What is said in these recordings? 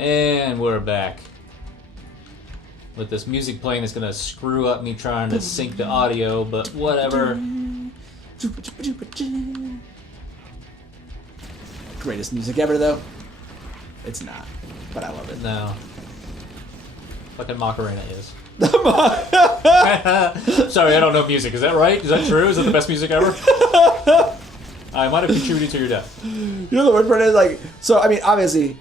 And we're back. With this music playing that's gonna screw up me trying to sync the audio, but whatever. Greatest music ever, though. It's not, but I love it. No. Fucking Macarena is. Sorry, I don't know music. Is that right? Is that true? Is that the best music ever? I might have contributed to your death. You know the worst part is, like, so, I mean, obviously,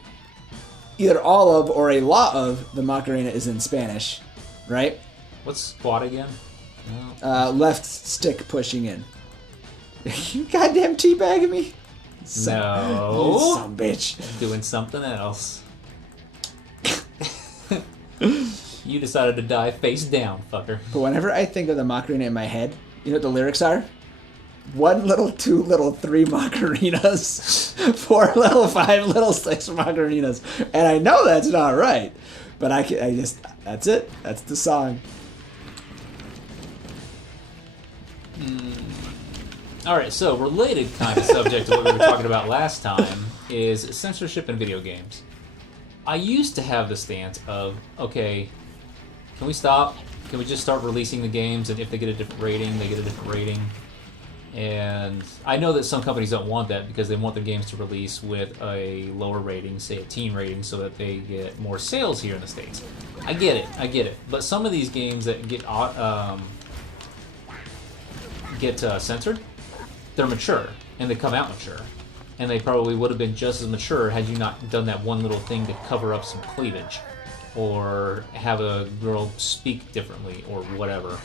either all of or a lot of the Macarena is in Spanish, right? What's squat again? No. Left stick pushing in. You goddamn teabagging me? No. Some bitch. Doing something else. You decided to die face down, fucker. But whenever I think of the Macarena in my head, you know what the lyrics are? 1 little, 2 little, 3 Macarinas, 4 little, 5 little, 6 Macarinas, and I know that's not right, but I just that's it. That's the song. All right, so related kind of subject to what we were talking about last time is censorship in video games. I used to have the stance of, okay, can we stop? Can we just start releasing the games, and if they get a different rating, they get a different rating? And I know that some companies don't want that because they want their games to release with a lower rating, say a teen rating, so that they get more sales here in the States. I get it. But some of these games that get censored, they're mature, and they come out mature. And they probably would have been just as mature had you not done that one little thing to cover up some cleavage, or have a girl speak differently, or whatever.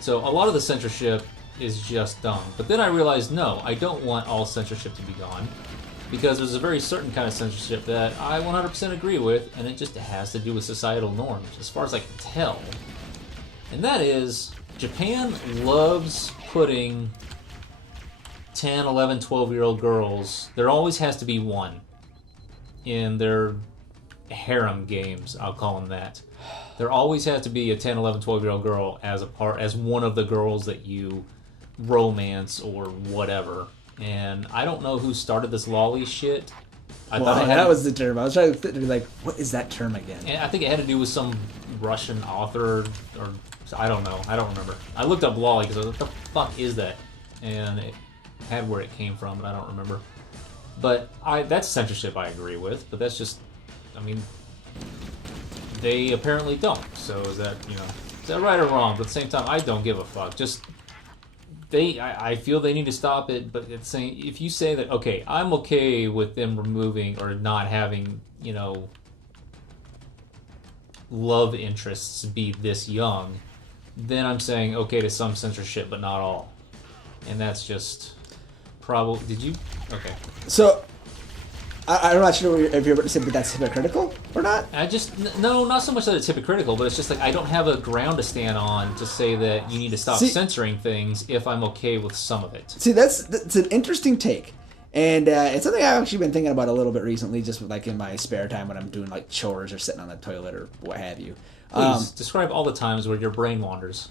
So a lot of the censorship is just dumb. But then I realized, no, I don't want all censorship to be gone, because there's a very certain kind of censorship that I 100% agree with, and it just has to do with societal norms, as far as I can tell. And that is, Japan loves putting 10, 11, 12-year-old girls, there always has to be one in their harem games, I'll call them that. There always has to be a 10, 11, 12-year-old girl as one of the girls that you romance or whatever. And I don't know who started this lolly shit. That was the term. I was trying to be like, what is that term again? And I think it had to do with some Russian author, or I don't know. I don't remember. I looked up lolly because I was like, what the fuck is that? And it had where it came from, but I don't remember. But that's censorship I agree with, but that's just, I mean, they apparently don't. So is that right or wrong? But at the same time, I don't give a fuck. Just I feel they need to stop it, but it's saying, if you say that, okay, I'm okay with them removing or not having, love interests be this young, then I'm saying okay to some censorship, but not all. And that's just probably, did you? Okay. So, I'm not sure if you're about to say that that's hypocritical or not. No, not so much that it's hypocritical, but it's just like I don't have a ground to stand on to say that you need to stop censoring things if I'm okay with some of it. See, that's an interesting take. And it's something I've actually been thinking about a little bit recently, just like in my spare time when I'm doing like chores or sitting on the toilet or what have you. Please, describe all the times where your brain wanders.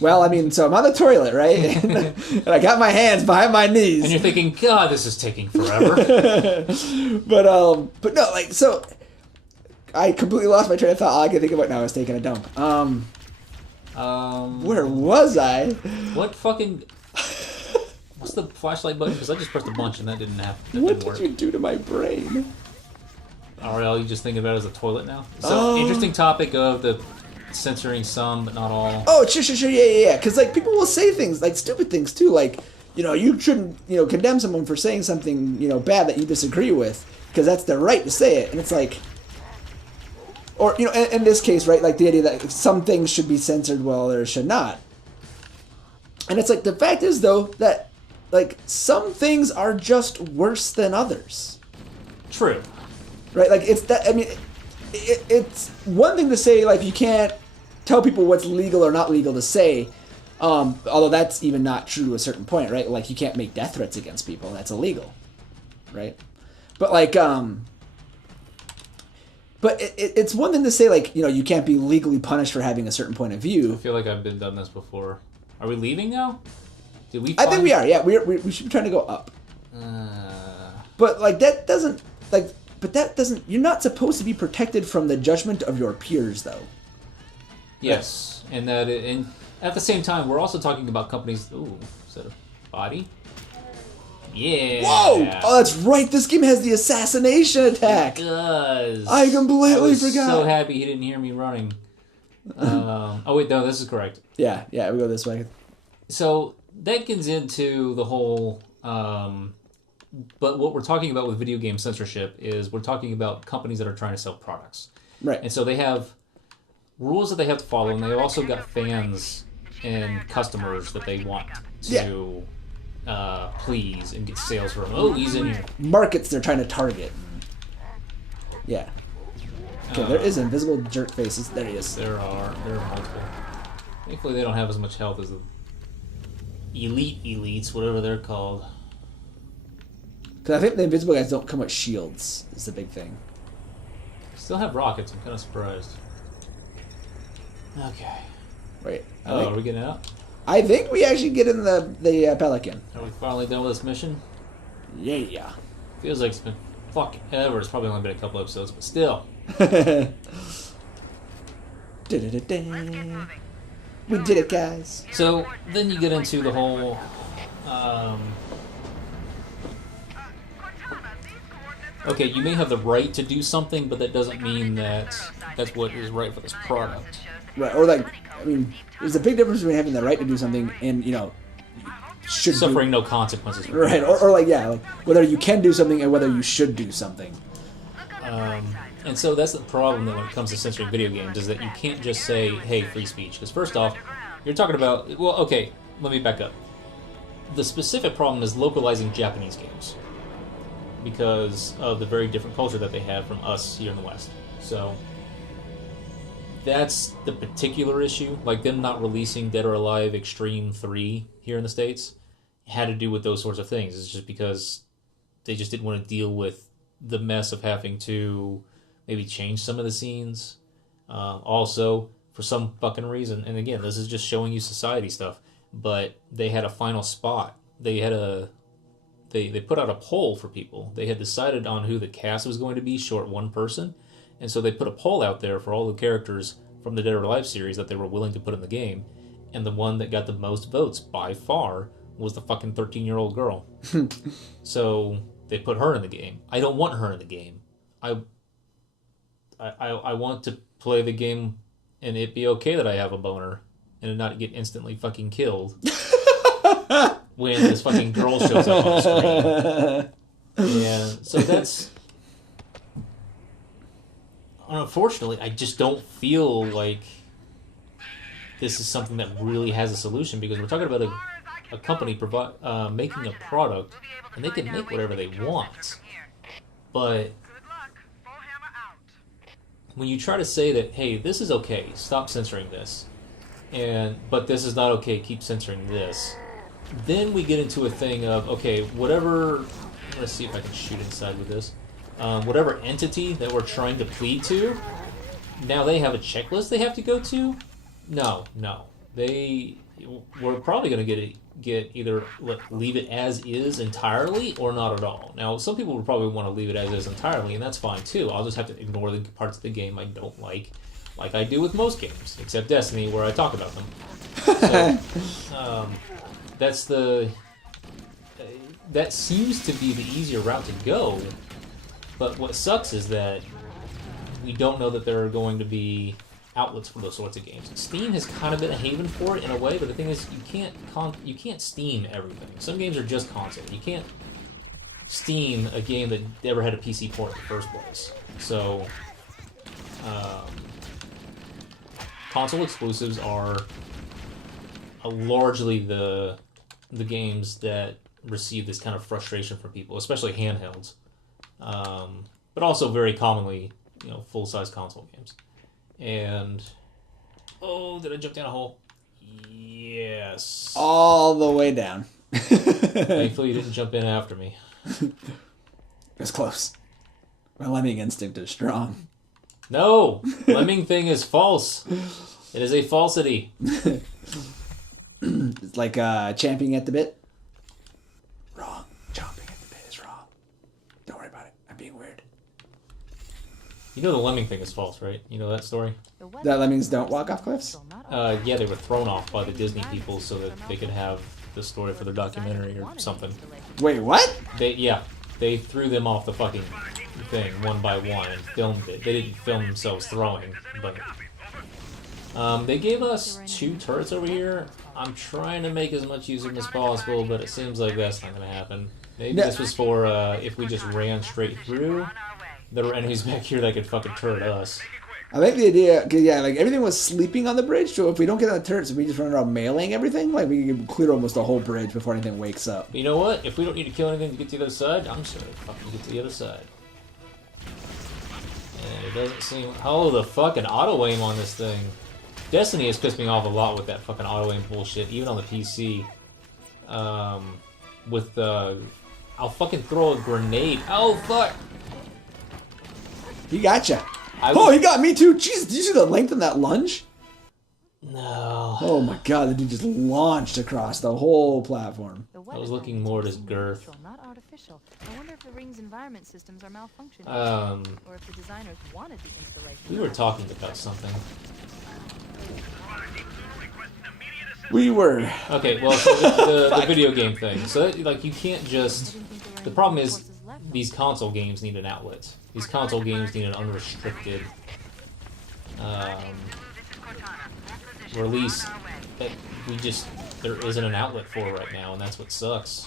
Well, I mean, so I'm on the toilet, right? And I got my hands behind my knees. And you're thinking, God, this is taking forever. But no, like, so I completely lost my train of thought. All I could think about now is taking a dump. Where was I? What fucking... What's the flashlight button? Because I just pressed a bunch and that didn't happen. What did you do to my brain? Are you just thinking about it as a toilet now? So, interesting topic of the censoring some, but not all. Oh, sure, yeah. Because, like, people will say things, like, stupid things, too. Like, you shouldn't, condemn someone for saying something, bad that you disagree with, because that's their right to say it. And it's like... Or, in this case, right, like, the idea that some things should be censored while others should not. And it's like, the fact is, though, that, like, some things are just worse than others. True. Right, like, it's that, I mean, it's one thing to say, like, you can't tell people what's legal or not legal to say, although that's even not true to a certain point, right? Like, you can't make death threats against people, that's illegal, right? But, like, but it's one thing to say, like, you can't be legally punished for having a certain point of view. I feel like I've done this before. Are we leaving now? Did we? I think we are, yeah, we should be trying to go up. But, like, that doesn't, like... But that doesn't... You're not supposed to be protected from the judgment of your peers, though. Yes, and at the same time, we're also talking about companies... Ooh, is that a body? Yeah! Whoa! Oh, that's right! This game has the assassination attack! It does! I completely was forgot! so happy he didn't hear me running. Oh wait, no, this is correct. Yeah, we go this way. So, that gets into the whole... but what we're talking about with video game censorship is we're talking about companies that are trying to sell products. Right. And so they have rules that they have to follow, and they've also got fans and customers that they want to please and get sales from. Oh, he's in here. Markets they're trying to target. Yeah. Okay, there is invisible jerk faces. There he is. There are multiple. Thankfully, they don't have as much health as the elites, whatever they're called. Because I think the invisible guys don't come with shields, is the big thing. Still have rockets, I'm kind of surprised. Okay. Wait. Are we getting out? I think we actually get in the Pelican. Are we finally done with this mission? Yeah. Feels like it's been fucking ever. It's probably only been a couple episodes, but still. We did it, guys. So, then you get into the whole... okay, you may have the right to do something, but that doesn't mean that that's what is right for this product. Right, or like, I mean, there's a big difference between having the right to do something and, should Suffering no consequences. Right, or like, like, whether you can do something and whether you should do something. And so that's the problem that when it comes to censoring video games, is that you can't just say, hey, free speech. Because first off, you're talking about... Well, okay, let me back up. The specific problem is localizing Japanese games. Because of the very different culture that they have from us here in the West. So, that's the particular issue. Like, them not releasing Dead or Alive Extreme 3 here in the States had to do with those sorts of things. It's just because they just didn't want to deal with the mess of having to maybe change some of the scenes. Also, for some fucking reason, and again, this is just showing you society stuff, but they had a final spot. They had They put out a poll for people. They had decided on who the cast was going to be, short one person. And so they put a poll out there for all the characters from the Dead or Alive series that they were willing to put in the game. And the one that got the most votes, by far, was the fucking 13-year-old girl. So they put her in the game. I don't want her in the game. I want to play the game and it be okay that I have a boner and not get instantly fucking killed. When this fucking girl shows up on screen. And so that's... Unfortunately, I just don't feel like this is something that really has a solution, because we're talking about a company making a product, and they can make whatever they want. But when you try to say that, hey, this is okay, stop censoring this, but this is not okay, keep censoring this, then we get into a thing of, okay, whatever... Let's see if I can shoot inside with this. Whatever entity that we're trying to plead to, now they have a checklist they have to go to? No. We're probably going to get either leave it as is entirely or not at all. Now, some people would probably want to leave it as is entirely, and that's fine too. I'll just have to ignore the parts of the game I don't like I do with most games, except Destiny, where I talk about them. So, that seems to be the easier route to go, but what sucks is that we don't know that there are going to be outlets for those sorts of games. Steam has kind of been a haven for it in a way, but the thing is, you can't Steam everything. Some games are just console. You can't Steam a game that never had a PC port in the first place. So, console exclusives are largely the games that receive this kind of frustration from people, especially handhelds, but also very commonly, full-size console games. And did I jump down a hole? Yes. All the way down. Thankfully, you didn't jump in after me. It was close. My lemming instinct is strong. No, lemming thing is false. It is a falsity. It's like champing at the bit. Wrong. Chomping at the bit is wrong. Don't worry about it. I'm being weird. You know the lemming thing is false, right? You know that story? That lemmings don't walk off cliffs? Yeah, they were thrown off by the Disney people so that they could have the story for their documentary or something. Wait, what? They threw them off the fucking thing one by one and filmed it. They didn't film themselves throwing, but they gave us 2 turrets over here. I'm trying to make as much use of them as possible, but it seems like that's not going to happen. Maybe this was for if we just ran straight through, there were enemies back here that could fucking turret us. I think the idea, cause yeah, like everything was sleeping on the bridge, so if we don't get on the turrets and we just run around meleeing everything, like we can clear almost the whole bridge before anything wakes up. But you know what? If we don't need to kill anything to get to the other side, I'm just gonna fucking get to the other side. And it doesn't seem... Oh, the fucking auto-aim on this thing. Destiny has pissed me off a lot with that fucking auto-aim bullshit, even on the PC. I'll fucking throw a grenade. Oh, fuck! He gotcha. Oh, he got me too. Jesus, did you see the length of that lunge? No. Oh my god, the dude just launched across the whole platform. I was looking more at his girth. Not artificial. I wonder if the ring's environment systems are malfunctioning. Or if the designers wanted the installation. We were talking about something. We were. Okay, well, so the video game thing. So, that, like, you can't just... The problem is, these console games need an outlet. These console games need an unrestricted release that there isn't an outlet for right now, and that's what sucks.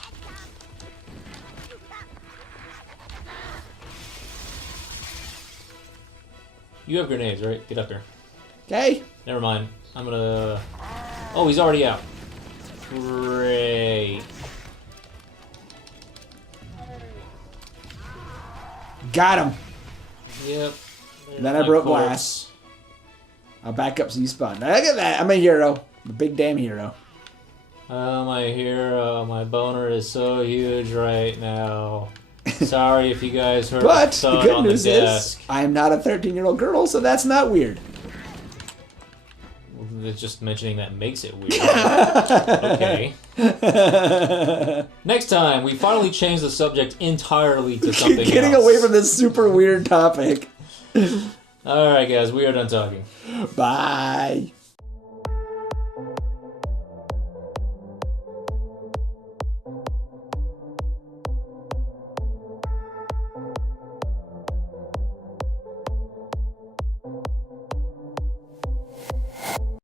You have grenades, right? Get up there. Okay. Never mind. I'm gonna... Oh, he's already out. Great. Got him. Yep. Then I broke glass. I'll back up so you spawn. Now, look at that. I'm a hero. I'm a big damn hero. Oh, my hero. My boner is so huge right now. Sorry if you guys heard But the the thud good on the news desk. is, I am not a 13-year-old girl, so that's not weird. Just mentioning that makes it weird. Okay. Next time, we finally change the subject entirely to something else. Getting away from this super weird topic. Alright, guys, we are done talking. Bye.